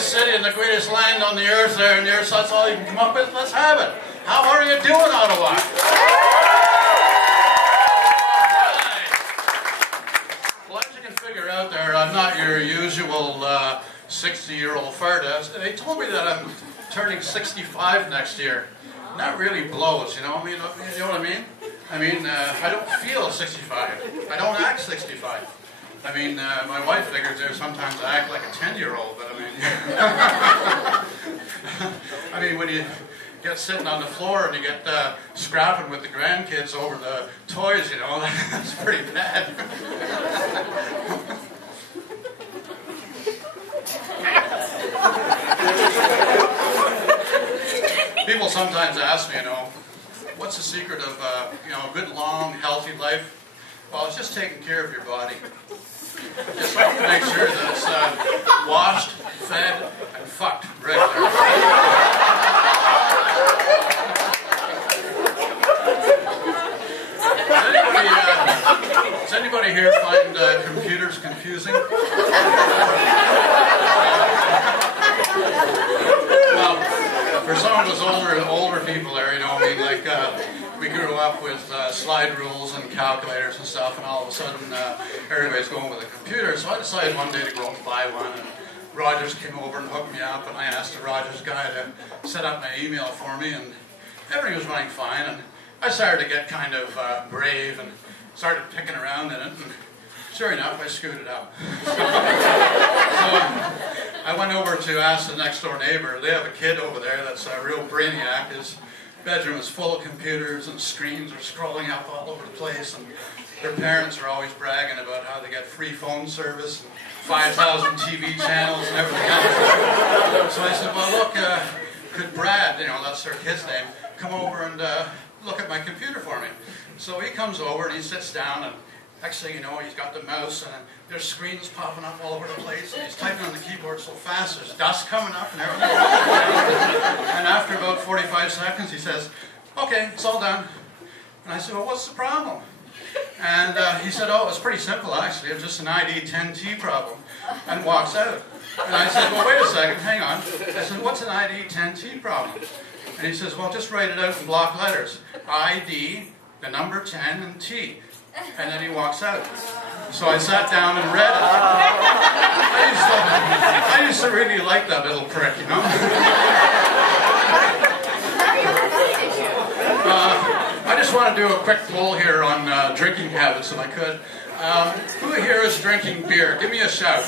greatest city and the greatest land on the earth there, and that's all you can come up with. Let's have it. How are you doing, Ottawa? Well, as you can figure out there, I'm not your usual 60-year-old fart ass. They told me that I'm turning 65 next year. And that really blows, you know? I mean, you know what I mean? I mean, I don't feel 65. I don't act 65. I mean, my wife figures there sometimes I act like a 10-year-old, but I mean, when you get sitting on the floor and you get scrapping with the grandkids over the toys, you know, that's pretty bad. People sometimes ask me, you know, what's the secret of you know, a good, long, healthy life? Well, it's just taking care of your body. Just have to make sure that it's washed, fed, and fucked regularly. Does anybody here find computers confusing? Well, for some of us older people there, you know, I mean, like, we grew up with slide rules and calculators and stuff, and all of a sudden everybody's going with a computer. So I decided one day to go and buy one, and Rogers came over and hooked me up, and I asked the Rogers guy to set up my email for me, and everything was running fine, and I started to get kind of brave and started picking around in it, and sure enough, I screwed it up. So I went over to ask the next door neighbor. They have a kid over there that's a real brainiac. His bedroom is full of computers and screens are scrolling up all over the place, and their parents are always bragging about how they get free phone service and 5,000 TV channels and everything else. So I said, well, look, could Brad, you know, that's their kid's name, come over and look at my computer for me? So he comes over and he sits down, and next thing you know, he's got the mouse and there's screens popping up all over the place, and he's typing on the keyboard so fast there's dust coming up and everything. And after about 45 seconds he says, okay, it's all done. And I said, well, what's the problem? And he said, oh, it's pretty simple actually, it's just an ID 10T problem, and walks out. And I said, well, wait a second, hang on. I said, what's an ID 10T problem? And he says, well, just write it out in block letters. ID, the number 10, and T. And then he walks out. So I sat down and read it. I used to really like that little prick, you know. I just want to do a quick poll here on drinking habits, if I could. Who here is drinking beer? Give me a shout.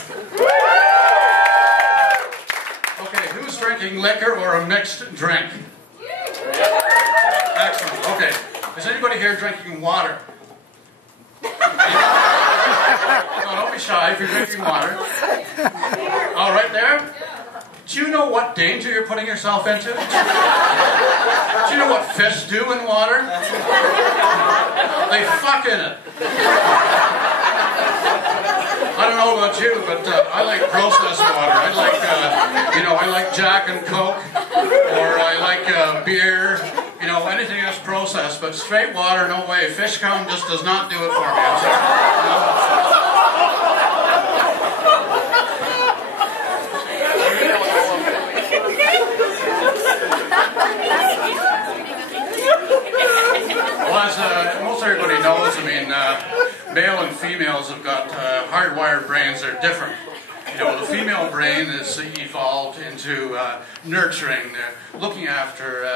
Okay, who's drinking liquor or a mixed drink? Excellent. Okay. Is anybody here drinking water? No, don't be shy if you're drinking water. All right there. Do you know what danger you're putting yourself into? Do you know what fish do in water? They fuck in it. I don't know about you, but I like processed water. I like, you know, I like Jack and Coke, or I like beer. You know, anything that's processed, but straight water, no way. Fish cum just does not do it for me. I'm sorry. Well, as most everybody knows, I mean, male and females have got hardwired brains. They're different. You know, the female brain is evolved into nurturing, looking after,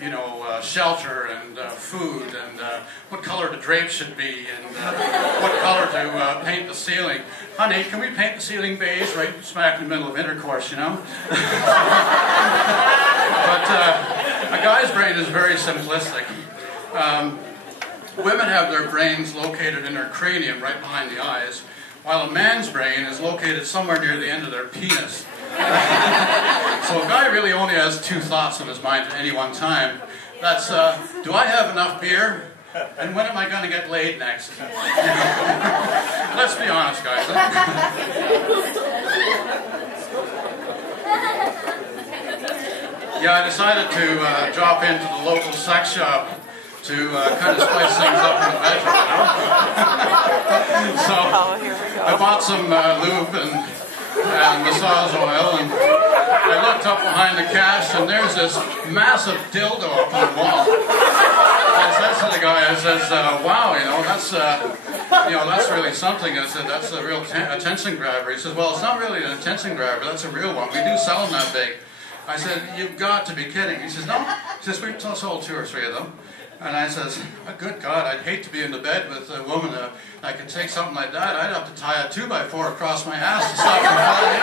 you know, shelter and food, and what color the drapes should be, and what color to paint the ceiling. Honey, can we paint the ceiling beige right smack in the middle of intercourse, you know? But a guy's brain is very simplistic. Women have their brains located in their cranium, right behind the eyes, while a man's brain is located somewhere near the end of their penis. So a guy really only has two thoughts in his mind at any one time. That's, do I have enough beer? And when am I going to get laid next? Let's be honest, guys. Yeah, I decided to drop into the local sex shop to kind of spice things up in the bedroom, you know? So I bought some lube and massage oil, and looked up behind the cash, and there's this massive dildo up on the wall. I said to the guy, I says, wow, that's really something. I said, that's a real attention grabber. He says, well, it's not really an attention grabber, that's a real one. We do sell them that big. I said, you've got to be kidding. He says, no. He says, we've sold 2 or 3 of them. And I says, oh, good God, I'd hate to be in the bed with a woman. I could take something like that. I'd have to tie a 2x4 across my ass to stop from falling in.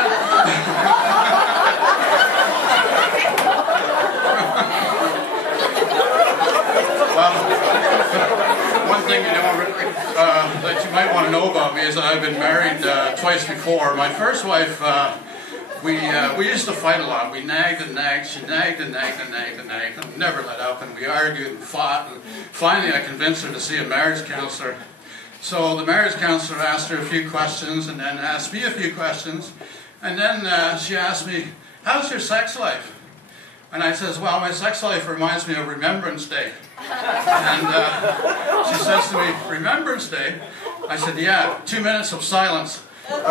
Well, one thing that you might want to know about me is that I've been married twice before. My first wife, we used to fight a lot. We nagged and nagged. She nagged and nagged and nagged and nagged and never let up. And we argued and fought. And finally, I convinced her to see a marriage counselor. So the marriage counselor asked her a few questions and then asked me a few questions. And then she asked me, how's your sex life? And I says, well, my sex life reminds me of Remembrance Day. And she says to me, Remembrance Day? I said, yeah, 2 minutes of silence. I'm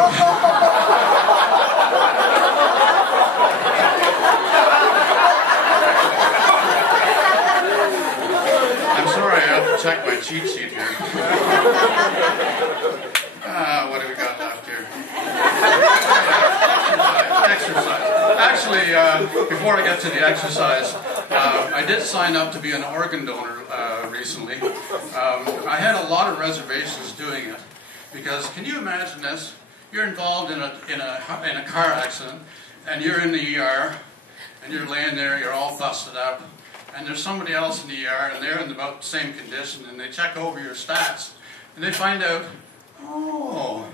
sorry, I have to check my cheat sheet here. What do we got left here? Exercise. Actually, before I get to the exercise, I did sign up to be an organ donor recently. I had a lot of reservations doing it because, can you imagine this? You're involved in a car accident, and you're in the ER, and you're laying there, you're all busted up, and there's somebody else in the ER, and they're in about the same condition, and they check over your stats, and they find out, oh,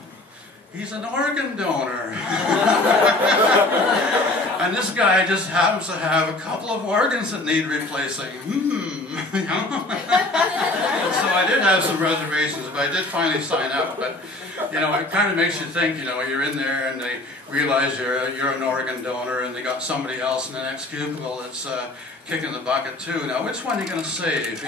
he's an organ donor. And this guy just happens to have a couple of organs that need replacing. So I did have some reservations, but I did finally sign up. But it kind of makes you think. You're in there and they realize you're an organ donor, and they got somebody else in the next cubicle that's kicking the bucket too. Now, which one are you going to save?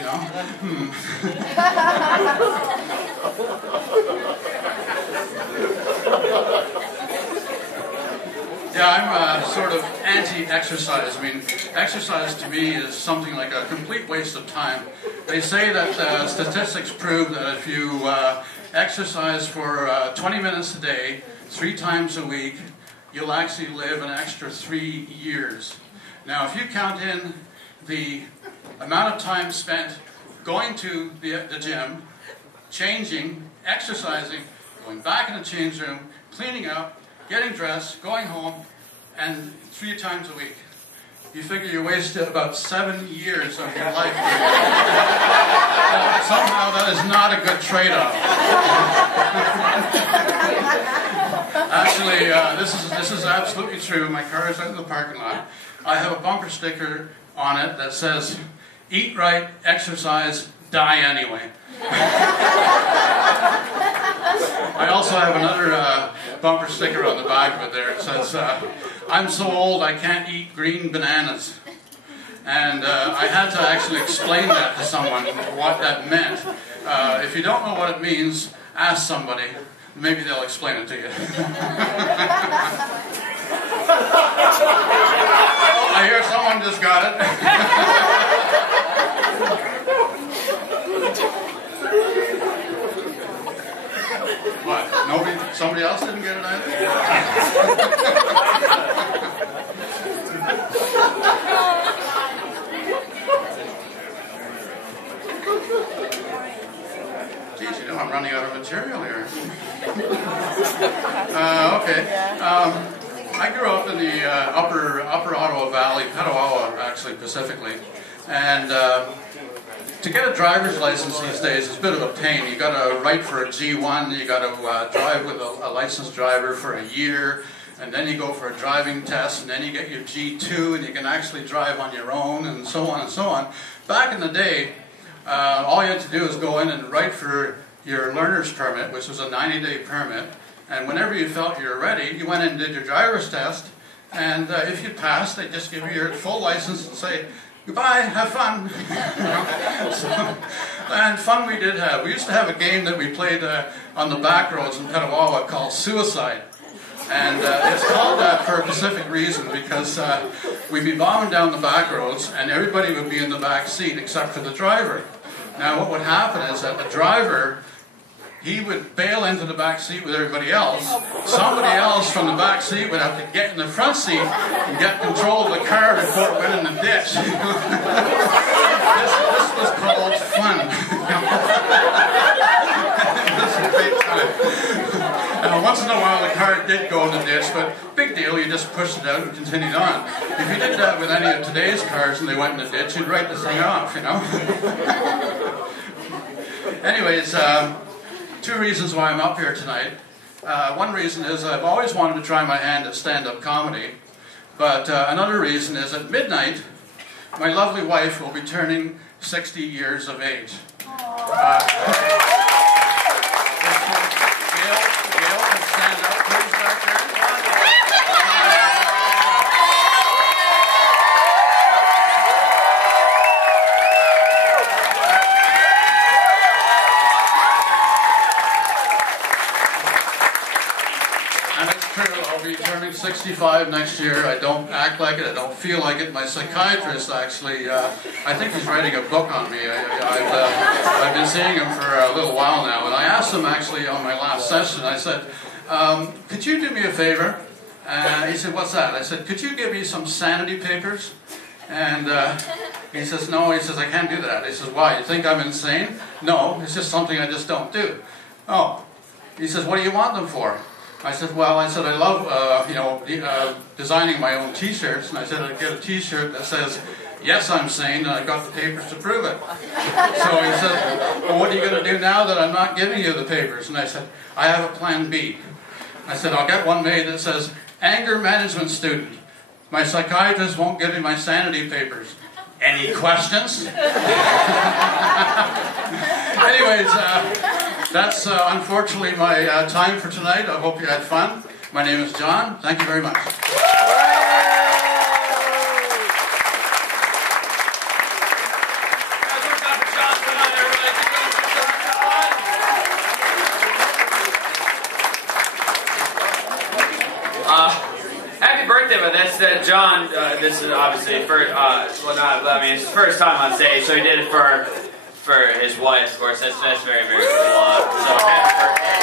Yeah, I'm sort of anti-exercise. I mean, exercise to me is something like a complete waste of time. They say that statistics prove that if you exercise for 20 minutes a day, 3 times a week, you'll actually live an extra 3 years. Now, if you count in the amount of time spent going to the gym, changing, exercising, going back in the change room, cleaning up, getting dressed, going home, and 3 times a week. You figure you wasted about 7 years of your life. Somehow that is not a good trade-off. Actually, this is absolutely true. My car is out in the parking lot. I have a bumper sticker on it that says, "Eat right, exercise, die anyway." I also have another bumper sticker on the back of it there. It says, "I'm so old I can't eat green bananas." And I had to actually explain that to someone, what that meant. If you don't know what it means, ask somebody. Maybe they'll explain it to you. Oh, I hear someone just got it. What? Somebody else didn't get it either? Geez, I'm running out of material here. Okay. I grew up in the upper Ottawa Valley, Ottawa actually specifically, and to get a driver's license these days is a bit of a pain. You got to write for a G1, you got to drive with a licensed driver for a year, and then you go for a driving test, and then you get your G2, and you can actually drive on your own, and so on and so on. Back in the day, all you had to do was go in and write for your learner's permit, which was a 90-day permit, and whenever you felt you were ready, you went in and did your driver's test, and if you passed, they'd just give you your full license and say, "Goodbye, have fun." And fun we did have. We used to have a game that we played on the back roads in Ottawa called Suicide. And it's called for a specific reason, because we'd be bombing down the back roads and everybody would be in the back seat except for the driver. Now what would happen is that the driver, he would bail into the back seat with everybody else. Somebody else from the back seat would have to get in the front seat and get control of the car before it went in the ditch. This was called fun. This was big time. Once in a while the car did go in the ditch, but big deal, you just pushed it out and continued on. If you did that with any of today's cars and they went in the ditch, you'd write the thing off, you know. Anyways, two reasons why I'm up here tonight. One reason is I've always wanted to try my hand at stand-up comedy, but another reason is at midnight, my lovely wife will be turning 60 years of age. Gayle can stand up, please, back there. And it's true, I'll be turning 65 next year. I don't act like it, I don't feel like it. My psychiatrist actually, I think he's writing a book on me. I've been seeing him for a little while now, and I asked him actually on my last session, I said, could you do me a favor? He said, what's that? I said, could you give me some sanity papers? And he says, no, he says, I can't do that. He says, why? You think I'm insane? No, it's just something I just don't do. Oh, he says, what do you want them for? I said, well, I love, designing my own t-shirts, and I said I'd get a t-shirt that says, yes, I'm sane, and I've got the papers to prove it. So he said, well, what are you going to do now that I'm not giving you the papers? And I said, I have a plan B. I said, I'll get one made that says, anger management student. My psychiatrist won't give me my sanity papers. Any questions? Anyways, that's unfortunately my time for tonight. I hope you had fun. My name is John. Thank you very much. Happy birthday, but that's John. This is obviously first. It's his first time on stage, so he did it for his wife. Of course, that's very, very cool. So happy birthday.